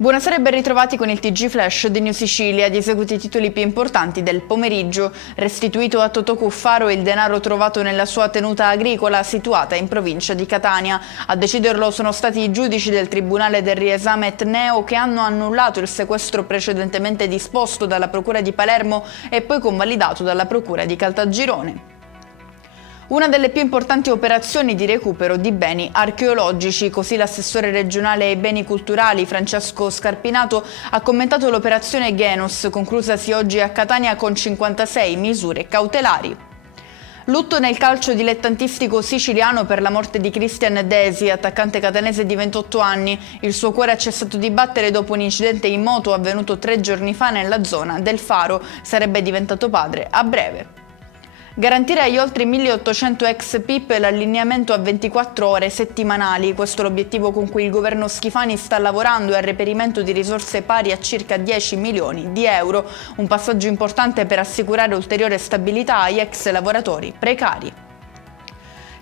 Buonasera e ben ritrovati con il TG Flash di New Sicilia. Di eseguiti i titoli più importanti del pomeriggio. Restituito a Totò Cuffaro il denaro trovato nella sua tenuta agricola situata in provincia di Catania. A deciderlo sono stati i giudici del Tribunale del Riesame Etneo che hanno annullato il sequestro precedentemente disposto dalla Procura di Palermo e poi convalidato dalla Procura di Caltagirone. Una delle più importanti operazioni di recupero di beni archeologici, così l'assessore regionale ai beni culturali Francesco Scarpinato ha commentato l'operazione Genus, conclusasi oggi a Catania con 56 misure cautelari. Lutto nel calcio dilettantistico siciliano per la morte di Christian Desi, attaccante catanese di 28 anni. Il suo cuore ha cessato di battere dopo un incidente in moto avvenuto 3 giorni fa nella zona del Faro. Sarebbe diventato padre a breve. Garantire agli oltre 1800 ex PIP l'allineamento a 24 ore settimanali. Questo è l'obiettivo con cui il governo Schifani sta lavorando al reperimento di risorse pari a circa 10 milioni di euro. Un passaggio importante per assicurare ulteriore stabilità agli ex lavoratori precari.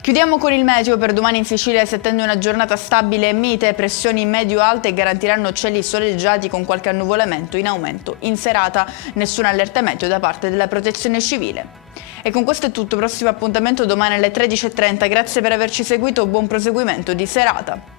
Chiudiamo con il meteo. Per domani in Sicilia si attende una giornata stabile e mite, pressioni medio-alte garantiranno cieli soleggiati con qualche annuvolamento in aumento in serata, nessun allertamento da parte della Protezione Civile. E con questo è tutto, prossimo appuntamento domani alle 13:30, grazie per averci seguito, buon proseguimento di serata.